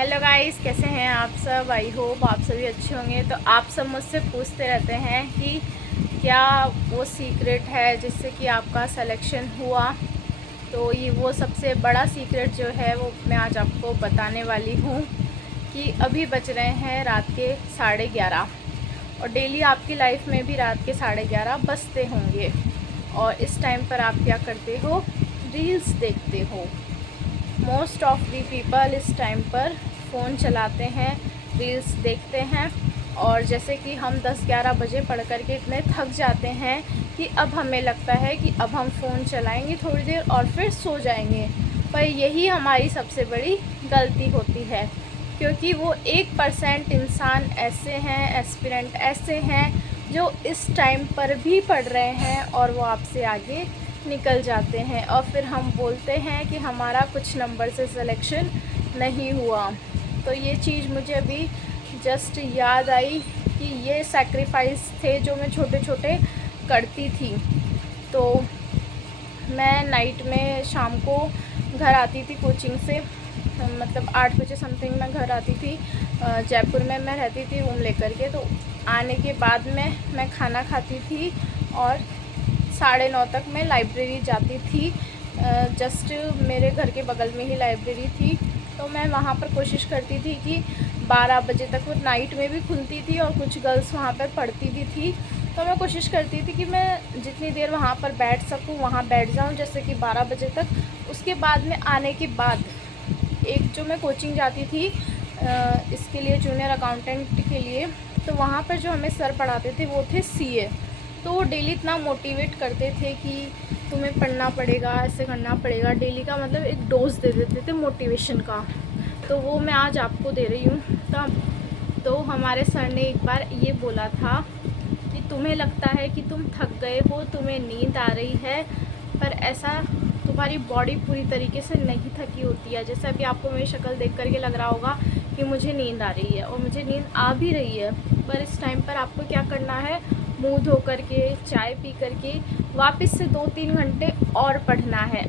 Hello guys, कैसे हैं आप सब। आई होप आप सभी अच्छे होंगे। तो आप सब मुझसे पूछते रहते हैं कि क्या वो सीक्रेट है जिससे कि आपका सिलेक्शन हुआ। तो ये वो सबसे बड़ा सीक्रेट जो है वो मैं आज आपको बताने वाली हूँ कि अभी बज रहे हैं रात के 11:30 और डेली आपकी लाइफ में भी रात के 11:30 बजते होंगे। और इस टाइम पर आप क्या करते हो? रील्स देखते हो। मोस्ट ऑफ दी पीपल इस टाइम पर फ़ोन चलाते हैं, रील्स देखते हैं। और जैसे कि हम 10-11 बजे पढ़ कर के इतने थक जाते हैं कि अब हमें लगता है कि अब हम फ़ोन चलाएंगे थोड़ी देर और फिर सो जाएंगे। पर यही हमारी सबसे बड़ी गलती होती है, क्योंकि वो 1% इंसान ऐसे हैं, एस्पिरेंट ऐसे हैं जो इस टाइम पर भी पढ़ रहे हैं और वो आपसे आगे निकल जाते हैं। और फिर हम बोलते हैं कि हमारा कुछ नंबर से सिलेक्शन नहीं हुआ। तो ये चीज़ मुझे अभी जस्ट याद आई कि ये सैक्रिफाइस थे जो मैं छोटे छोटे करती थी। तो मैं नाइट में शाम को घर आती थी कोचिंग से, मतलब 8 बजे समथिंग मैं घर आती थी। जयपुर में मैं रहती थी रूम लेकर के। तो आने के बाद में मैं खाना खाती थी और 9:30 तक मैं लाइब्रेरी जाती थी। जस्ट मेरे घर के बगल में ही लाइब्रेरी थी। तो मैं वहाँ पर कोशिश करती थी कि 12 बजे तक, वो नाइट में भी खुलती थी और कुछ गर्ल्स वहाँ पर पढ़ती भी थी। तो मैं कोशिश करती थी कि मैं जितनी देर वहाँ पर बैठ सकूँ वहाँ बैठ जाऊँ, जैसे कि 12 बजे तक। उसके बाद में आने के बाद एक जो मैं कोचिंग जाती थी इसके लिए, जूनियर अकाउंटेंट के लिए, तो वहाँ पर जो हमें सर पढ़ाते थे वो थे सीए। तो वो डेली इतना मोटिवेट करते थे कि तुम्हें पढ़ना पड़ेगा, ऐसे करना पड़ेगा। डेली का मतलब एक डोज दे देते थे मोटिवेशन का। तो वो मैं आज आपको दे रही हूँ तब। तो हमारे सर ने एक बार ये बोला था कि तुम्हें लगता है कि तुम थक गए हो, तुम्हें नींद आ रही है, पर ऐसा तुम्हारी बॉडी पूरी तरीके से नहीं थकी होती है। जैसे अभी आपको मेरी शक्ल देख करके लग रहा होगा कि मुझे नींद आ रही है, और मुझे नींद आ भी रही है। पर इस टाइम पर आपको क्या करना है? मुंह धो करके, चाय पी करके वापस से 2-3 घंटे और पढ़ना है।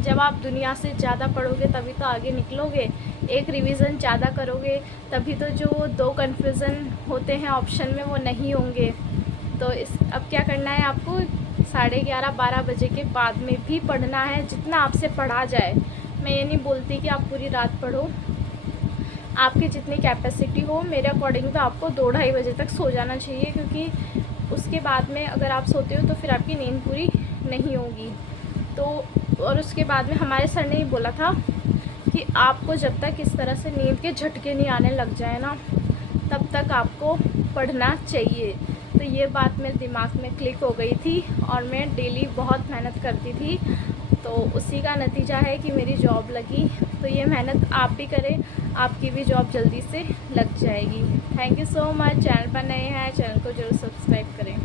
जब आप दुनिया से ज़्यादा पढ़ोगे तभी तो आगे निकलोगे। एक रिवीजन ज़्यादा करोगे तभी तो जो 2 कन्फ्यूज़न होते हैं ऑप्शन में वो नहीं होंगे। तो अब क्या करना है आपको? 11:30-12 बजे के बाद में भी पढ़ना है, जितना आपसे पढ़ा जाए। मैं ये नहीं बोलती कि आप पूरी रात पढ़ो, आपकी जितनी कैपेसिटी हो। मेरे अकॉर्डिंग तो आपको 2-2:30 बजे तक सो जाना चाहिए, क्योंकि उसके बाद में अगर आप सोते हो तो फिर आपकी नींद पूरी नहीं होगी। तो और उसके बाद में हमारे सर ने ये बोला था कि आपको जब तक इस तरह से नींद के झटके नहीं आने लग जाए ना, तब तक आपको पढ़ना चाहिए। तो ये बात मेरे दिमाग में क्लिक हो गई थी और मैं डेली बहुत मेहनत करती थी। तो उसी का नतीजा है कि मेरी जॉब लगी। तो ये मेहनत आप भी करें, आपकी भी जॉब जल्दी से लग जाएगी। Thank you so much. Channel पर नए हैं, चैनल को ज़रूर सब्सक्राइब करें।